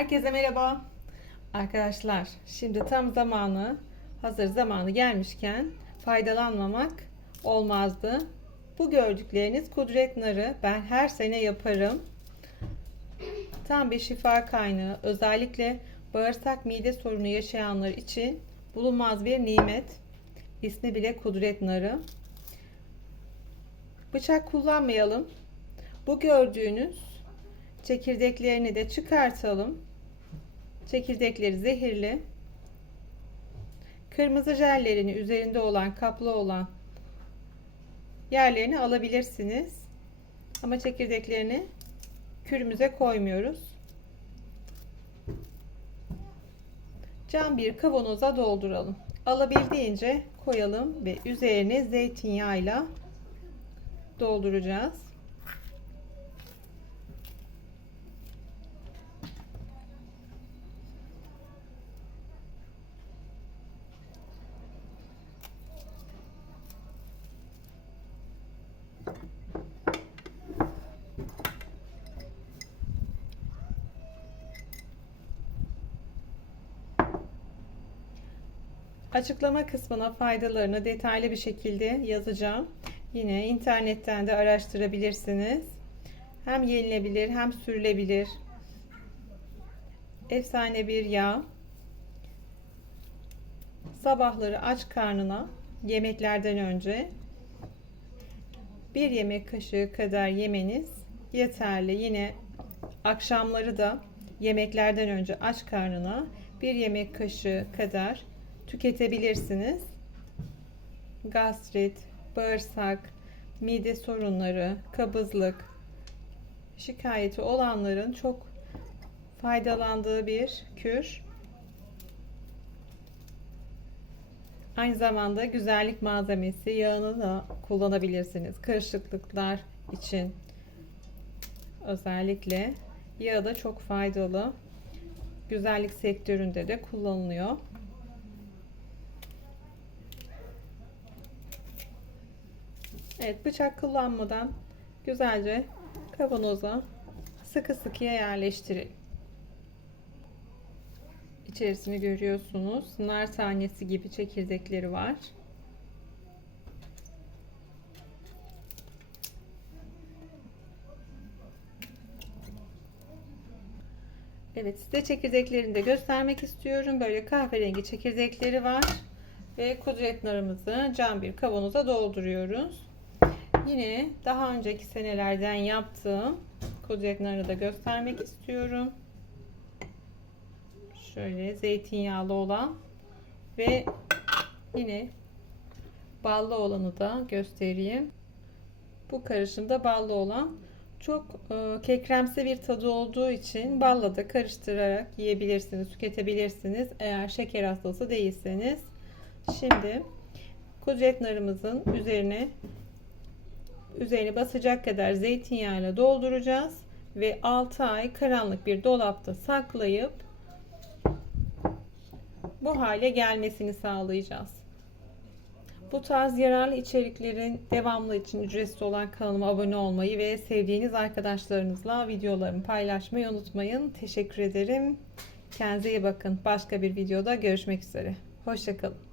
Herkese merhaba. Arkadaşlar, şimdi tam zamanı, hazır zamanı gelmişken faydalanmamak olmazdı. Bu gördükleriniz kudret narı. Ben her sene yaparım. Tam bir şifa kaynağı. Özellikle bağırsak mide sorunu yaşayanlar için bulunmaz bir nimet. İsmi bile kudret narı. Bıçak kullanmayalım. Bu gördüğünüz çekirdeklerini de çıkartalım. Çekirdekleri zehirli. Kırmızı jellerini üzerinde olan kaplı olan yerlerini alabilirsiniz. Ama çekirdeklerini kürümüze koymuyoruz. Cam bir kavanoza dolduralım. Alabildiğince koyalım ve üzerine zeytinyağıyla dolduracağız. Açıklama kısmına faydalarını detaylı bir şekilde yazacağım. Yine internetten de araştırabilirsiniz. Hem yenilebilir hem sürülebilir. Efsane bir yağ. Sabahları aç karnına yemeklerden önce bir yemek kaşığı kadar yemeniz yeterli. Yine akşamları da yemeklerden önce aç karnına bir yemek kaşığı kadar tüketebilirsiniz. Gastrit, bağırsak, mide sorunları, kabızlık şikayeti olanların çok faydalandığı bir kür. Aynı zamanda güzellik malzemesi yağını da kullanabilirsiniz. Karışıklıklar için özellikle yağı da çok faydalı. Güzellik sektöründe de kullanılıyor. Evet bıçak kullanmadan güzelce kavanoza sıkı sıkıya yerleştirelim. İçerisini görüyorsunuz. Nar tanesi gibi çekirdekleri var. Evet size çekirdeklerini de göstermek istiyorum. Böyle kahverengi çekirdekleri var. Ve kudret narımızı cam bir kavanoza dolduruyoruz. Yine daha önceki senelerden yaptığım kudret narı da göstermek istiyorum. Şöyle zeytinyağlı olan ve yine ballı olanı da göstereyim. Bu karışımda ballı olan çok e, kekremsi bir tadı olduğu için balla da karıştırarak yiyebilirsiniz, tüketebilirsiniz. Eğer şeker hastası değilseniz. Şimdi kudret narımızın üzerine üzerine basacak kadar zeytinyağıyla dolduracağız ve 6 ay karanlık bir dolapta saklayıp bu hale gelmesini sağlayacağız. Bu tarz yararlı içeriklerin devamlı için ücretsiz olan kanalıma abone olmayı ve sevdiğiniz arkadaşlarınızla videolarımı paylaşmayı unutmayın. Teşekkür ederim. Kendinize iyi bakın. Başka bir videoda görüşmek üzere. Hoşçakalın.